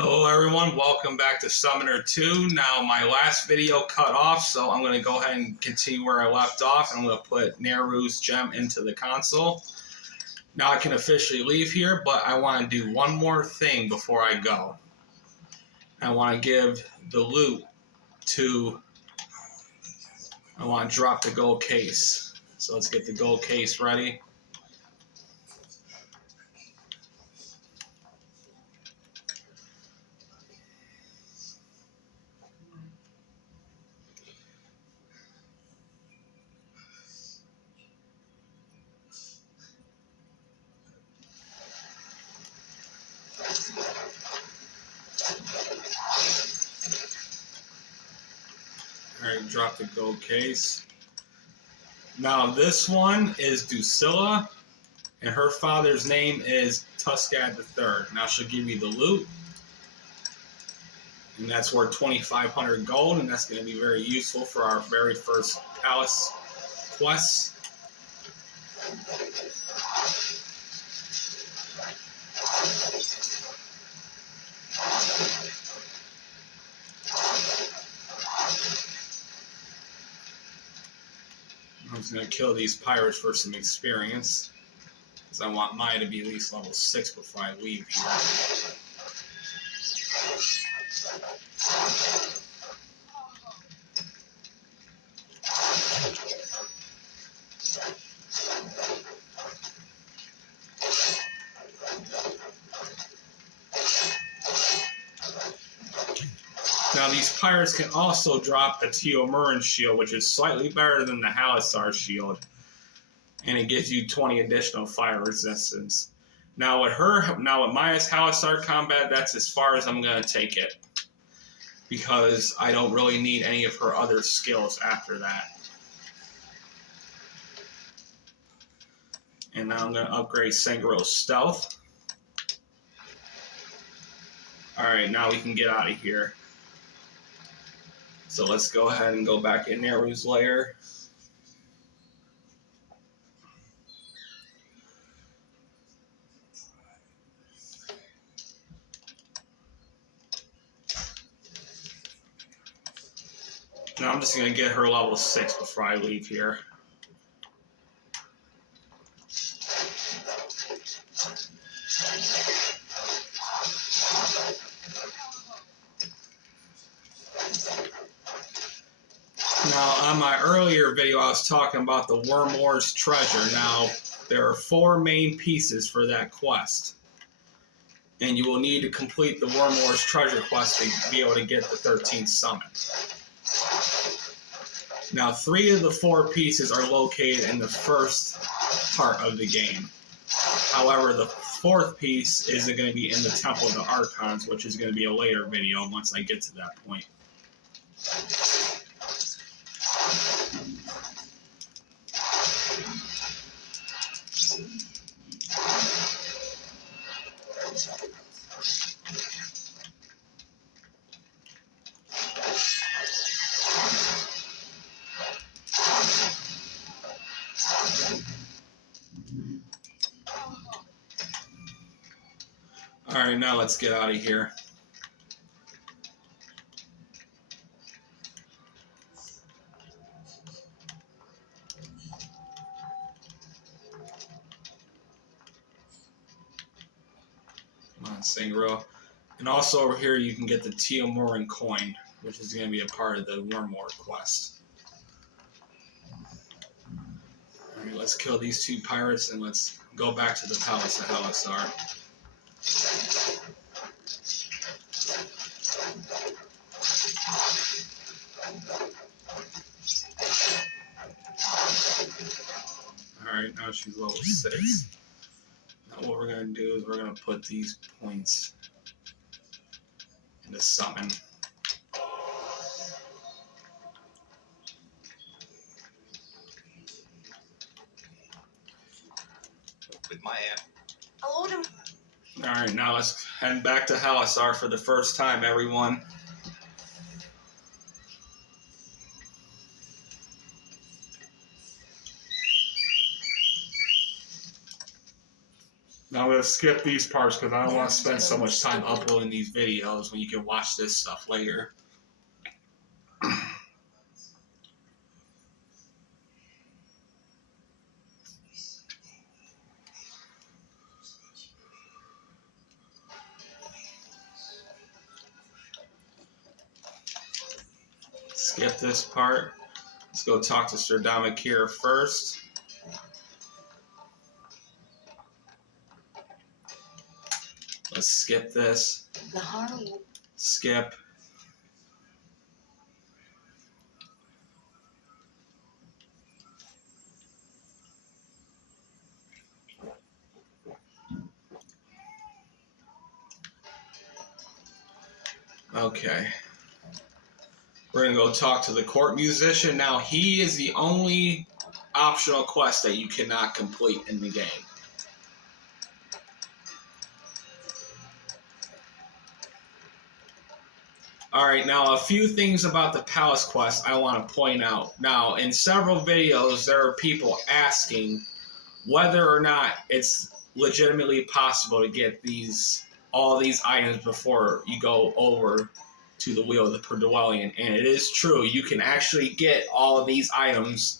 Hello everyone, welcome back to Summoner 2. Now my last video cut off, so I'm going to go ahead and continue where I left off. I'm going to put Nehru's gem into the console. Now I can officially leave here, but I want to do one more thing before I go. I want to give the loot to... I want to drop the gold case. So let's get the gold case ready. Alright, drop the gold case. Now this one is Drusilla, and her father's name is Tuscad III. Now she'll give you the loot, and that's worth 2,500 gold, and that's going to be very useful for our very first palace quest. I'm just going to kill these pirates for some experience, because I want mine to be at least level 6 before I leave here. Now these pirates can also drop a Teomurin shield, which is slightly better than the Halisar shield, and it gives you 20 additional fire resistance. Now with Maya's Halisar combat, that's as far as I'm going to take it, because I don't really need any of her other skills after that. And now I'm going to upgrade Sangro's stealth. Alright, now we can get out of here. So let's go ahead and go back in Nehru's lair. Now I'm just going to get her level 6 before I leave here. Now, on my earlier video, I was talking about the Wormwar's treasure. Now, there are 4 main pieces for that quest. And you will need to complete the Wormwar's treasure quest to be able to get the 13th summon. Now, 3 of the 4 pieces are located in the first part of the game. However, the 4th piece isn't going to be in the Temple of the Archons, which is going to be a later video once I get to that point. Alright, now let's get out of here. Come on, Sangro. And also over here you can get the Teomurin coin, which is going to be a part of the Wormwar quest. Alright, let's kill these 2 pirates and let's go back to the Palace of Halisar. Alright, now she's level 6. Now what we're going to do is we're going to put these points into summon. With my hand. Alright, now let's head back to Halisar for the first time, everyone. Now I'm going to skip these parts because I don't want to spend so much time uploading these videos when you can watch this stuff later. Skip this part. Let's go talk to Sir Damakir first. Let's skip this. Skip. Okay. We're going to go talk to the court musician. Now, he is the only optional quest that you cannot complete in the game. Alright, now a few things about the palace quest I want to point out. Now, in several videos, there are people asking whether or not it's legitimately possible to get all these items before you go over to the Wheel of the Perdwellian. And it is true, you can actually get all of these items.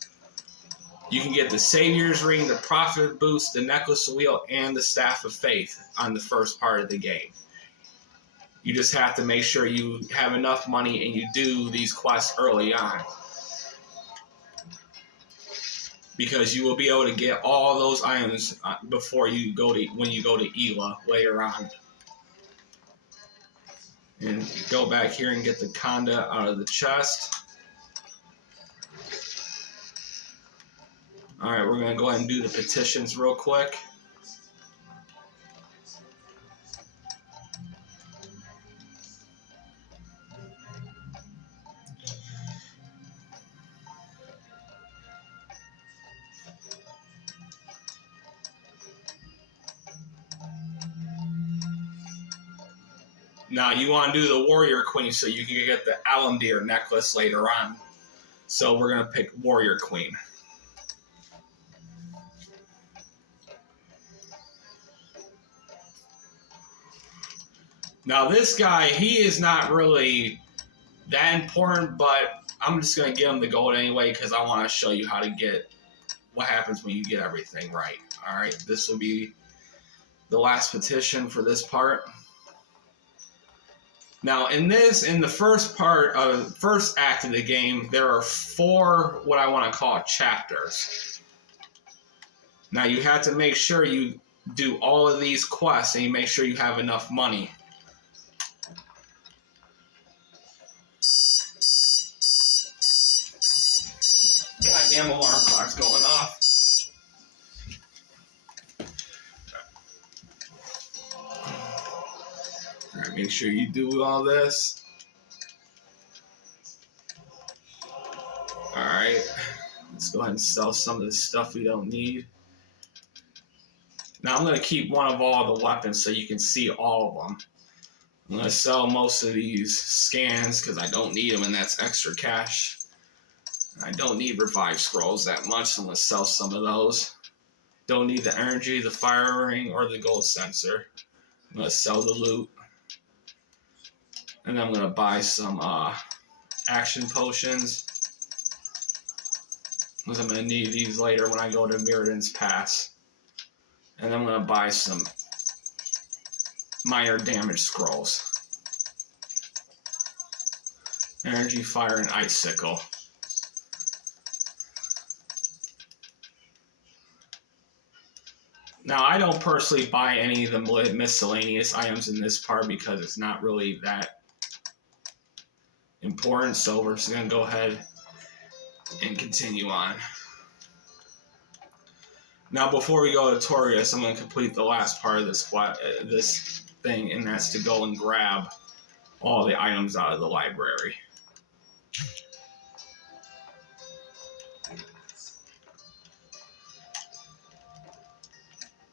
You can get the Savior's Ring, the Prophet Boost, the Necklace of Wheel, and the Staff of Faith on the first part of the game. You just have to make sure you have enough money and you do these quests early on, because you will be able to get all those items before you go to when you go to Ela later on. And go back here and get the Conda out of the chest. Alright, we're going to go ahead and do the petitions real quick. Now, you want to do the Warrior Queen so you can get the Alamdir necklace later on. So we're going to pick Warrior Queen. Now, this guy, he is not really that important, but I'm just going to give him the gold anyway because I want to show you how to get what happens when you get everything right. Alright, this will be the last petition for this part. Now, in the first part of first act of the game, there are 4 what I want to call chapters. Now, you have to make sure you do all of these quests and you make sure you have enough money. Goddamn alarm clock's going off. Alright, make sure you do all this. Alright, let's go ahead and sell some of the stuff we don't need. Now I'm going to keep one of all the weapons so you can see all of them. I'm going to sell most of these scans because I don't need them and that's extra cash. I don't need revive scrolls that much, so I'm going to sell some of those. Don't need the energy, the fire ring, or the gold sensor. I'm going to sell the loot. And then I'm going to buy some action potions. Because I'm going to need these later when I go to Mirrodin's Pass. And I'm going to buy some minor damage scrolls. Energy, fire, and icicle. Now, I don't personally buy any of the miscellaneous items in this part because it's not really that important, so we're just going to go ahead and continue on. Now, before we go to Torius, I'm going to complete the last part of this thing, and that's to go and grab all the items out of the library.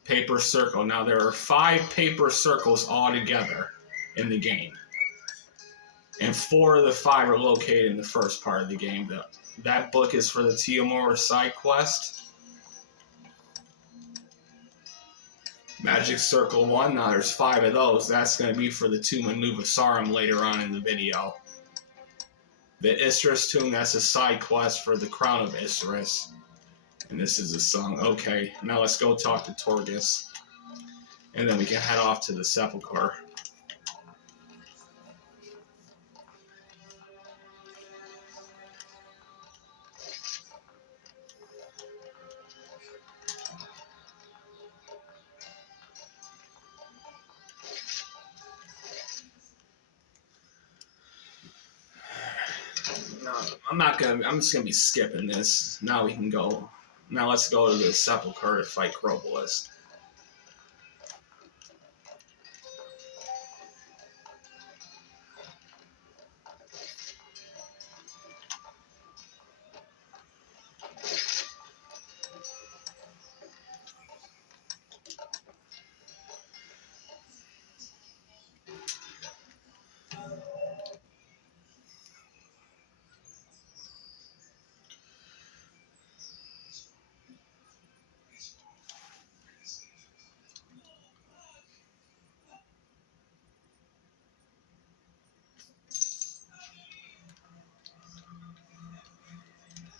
Paper circle. Now, there are 5 paper circles altogether in the game. And 4 of the 5 are located in the first part of the game. That book is for the Tiamora side quest. Magic Circle 1, now there's 5 of those. That's going to be for the Tomb of Nuvasarum later on in the video. The Isris Tomb, that's a side quest for the Crown of Isris. And this is a song. Okay, now let's go talk to Torgus. And then we can head off to the Sepulchre. No, I'm just gonna be skipping this. Now we can go. Now let's go to the Sepulchre to fight Crobolus.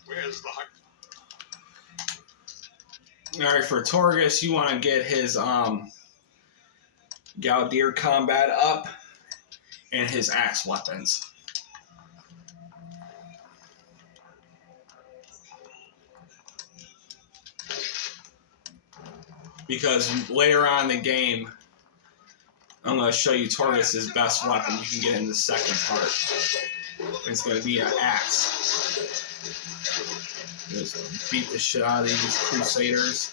Where's the heart? Alright, for Torgus, you want to get his Galdir combat up and his axe weapons. Because later on in the game, I'm going to show you Torgus' best weapon you can get in the second part. It's going to be an axe. Just beat the shit out of these Crusaders.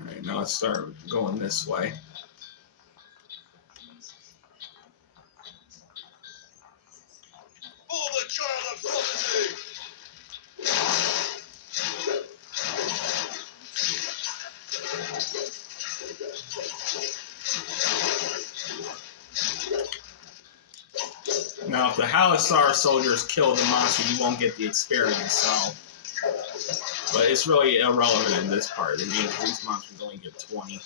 Alright, now let's start going this way. For the child of prophecy! Now, if the Halisar soldiers kill the monster, you won't get the experience, so... But it's really irrelevant in this part of the game, because these monsters only get 20.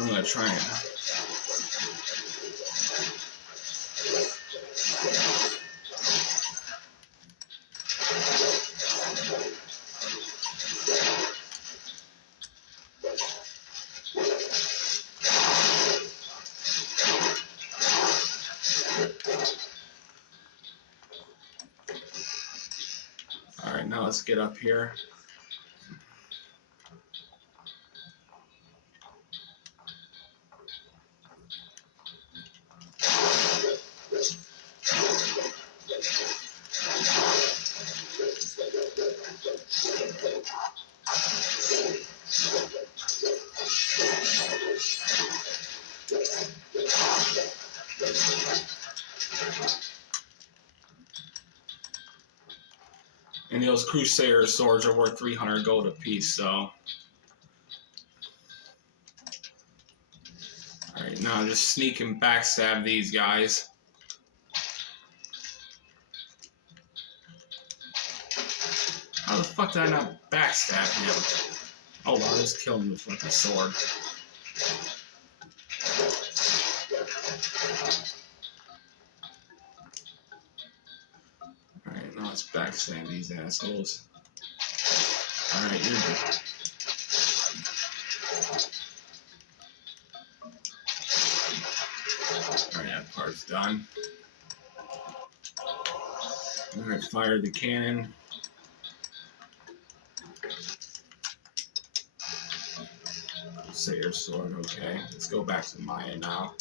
I'm gonna try and... Alright, now let's get up here. And those Crusader swords are worth 300 gold apiece, so... Alright, now just sneak and backstab these guys. How the fuck did I not backstab him? Oh wow, I just killed him with like a sword. Alright, now let's backstab these assholes. Alright, you're good. Alright, that part's done. Alright, fire the cannon. Crusader sword, okay. Let's go back to Maya now.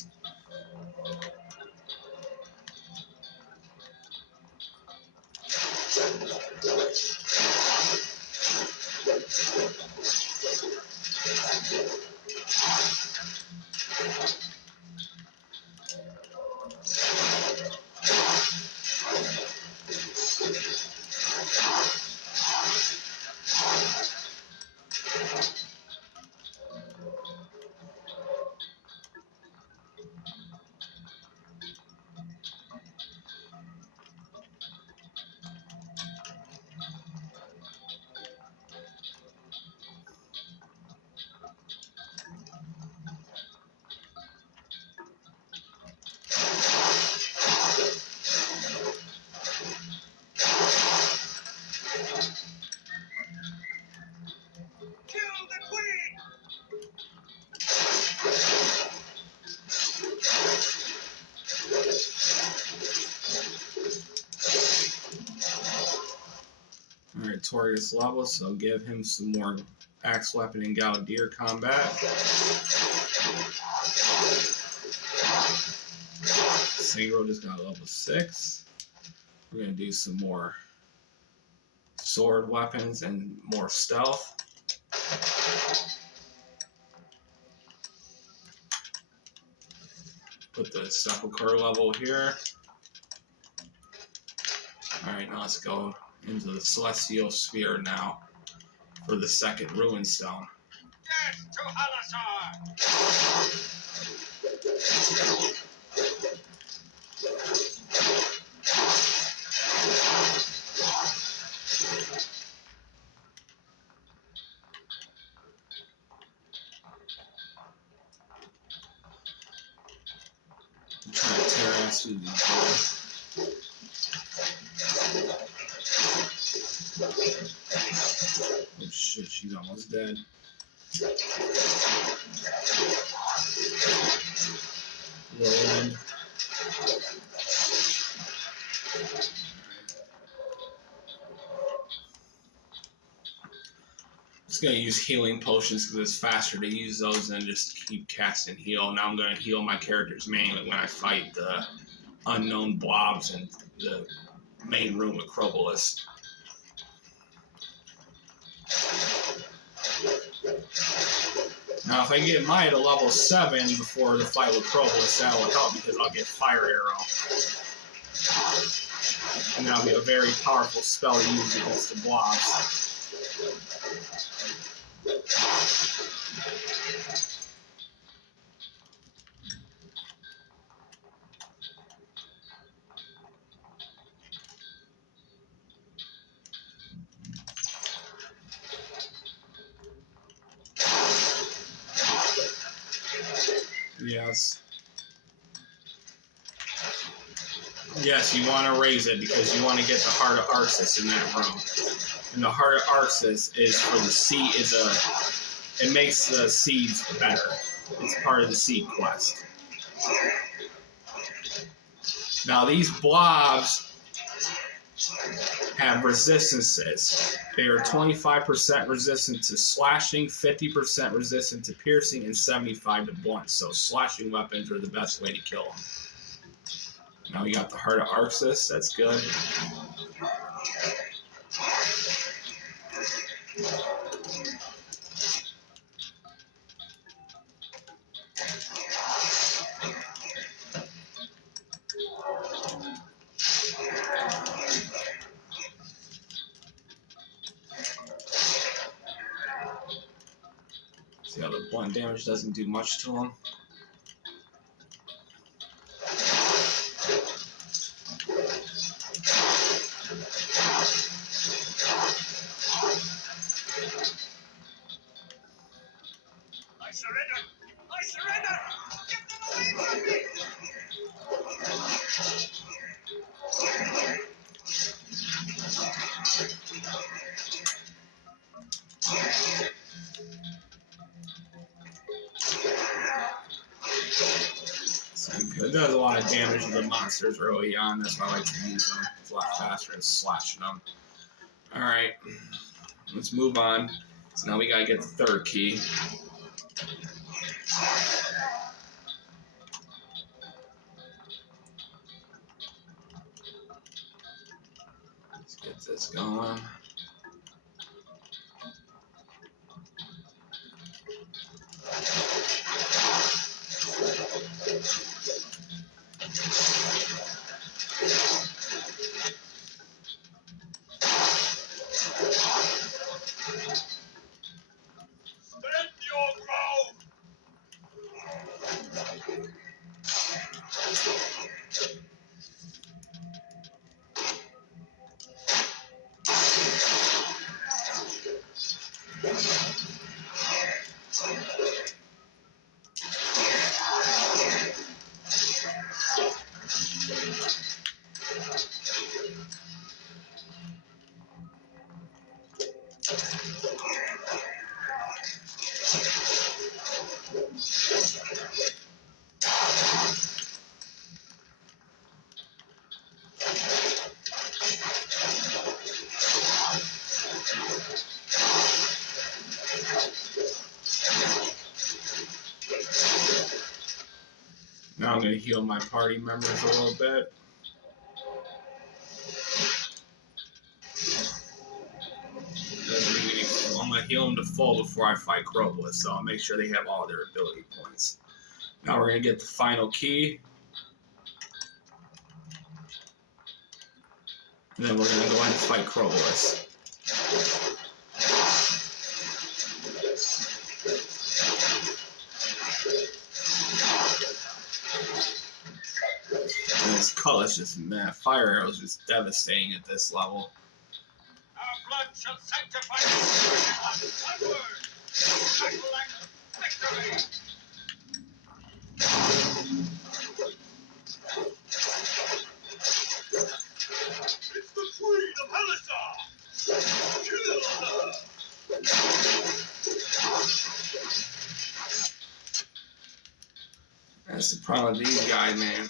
victorious level, so give him some more axe weapon and Gaudier combat. Singro just got level 6. We're going to do some more sword weapons and more stealth. Put the sepulchre level here. Alright, now let's go into the celestial sphere now for the second ruin stone. Death to Halasar! I'm trying to tear ass through these doors. Oh shit, she's almost dead. Whirlwind. I'm just going to use healing potions because it's faster to use those than just keep casting heal. Now I'm going to heal my characters mainly when I fight the unknown blobs in the main room with Crobolus. Now if I get Maya to level 7 before the fight with Crobolus, that will help because I'll get Fire Arrow. And that'll be a very powerful spell to use against the blobs. Yes. Yes, you want to raise it because you want to get the Heart of Arxis in that room. And the Heart of Arxis is for the seed, it makes the seeds better. It's part of the seed quest. Now these blobs have resistances. They are 25% resistant to slashing, 50% resistant to piercing, and 75 to blunt. So slashing weapons are the best way to kill them. Now we got the Heart of Arxis. That's good. See how the blunt damage doesn't do much to him. I surrender! I surrender! Get them away from me! It does a lot of damage to the monsters early on. That's why I like to use them. It's a lot faster than slashing them. Alright, let's move on. So now we gotta get the third key. Let's get this going. Stand your ground! Now I'm going to heal my party members a little bit. I'm going to heal them to full before I fight Kroblis, so I'll make sure they have all their ability points. Now we're going to get the final key. And then we're going to go ahead and fight Kroblis. And this cutlass just, man, fire arrows just devastating at this level. Our blood shall sanctify this. Onward! Battle and victory! It's the Queen of Helissar! Kill her! That's the problem with these guys, man.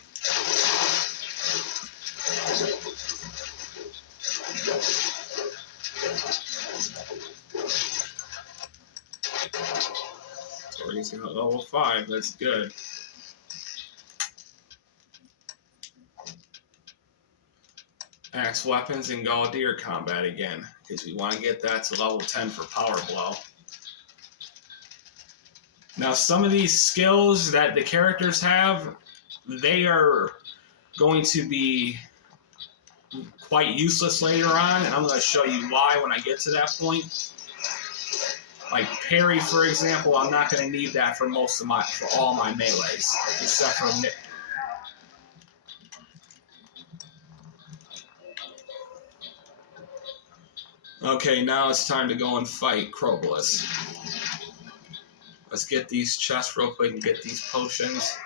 So he's got level 5, that's good. Axe weapons and Gaudier combat again, because we want to get that to level 10 for power blow. Now some of these skills that the characters have, they are going to be quite useless later on, and I'm going to show you why when I get to that point. Like parry, for example, I'm not going to need that for all my melees, except for Okay, now it's time to go and fight Kroblis. Let's get these chests real quick and get these potions.